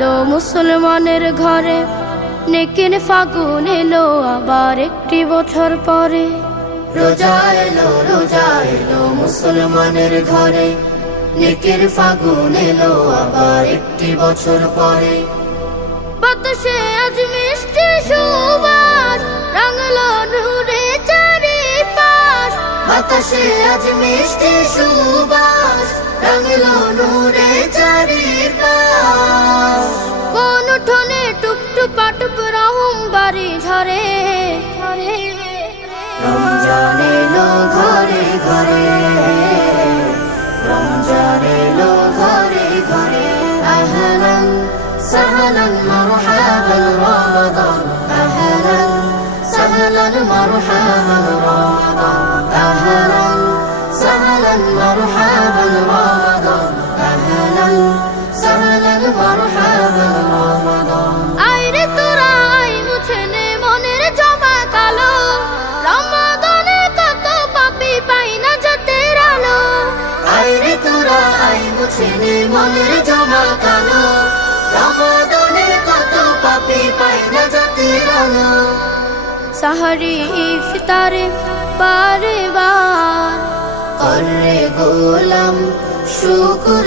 এলো মুসলমানের ঘরে, নেকের ফাগুন এলো আবার একটি বছর পরে। রোজা এলো মুসলমানের ঘরে, নেকের ফাগুন এলো আবার একটি বছর পরে। বাতাসে আজ মিষ্টি সুবাস, রাঙলো নূরে চারিপাশ। বাতাসে আজ মিষ্টি সুবাস, রাঙলো নূরে চারিপাশ। কোন উঠোনে টুকটুপা টুপ রহম বাড়ি ঝরে ঝরে। রমজান এলো ঘরে ঘরে, রমজান এলো ঘরে ঘরে। আহলান সাহলান মারহাবান রমাদান, আহলান সাহলান মারহাবান রমাদান, আহলান সাহলান মারহাবান রমাদান, আহলান সাহলান মারহাবান রমাদান। আইরে তোরা আই মুছে নে মনের জমা কালো, রমাদানে কত পাপী পাই না জাতের আলো। আইরে তোরা আই মুছে নে মনের জমা কালো, রমাদানে কত পাপী পাই না জাতের আলো। সাহারি ইফতারে বারে বার করে গোলাম শুকর।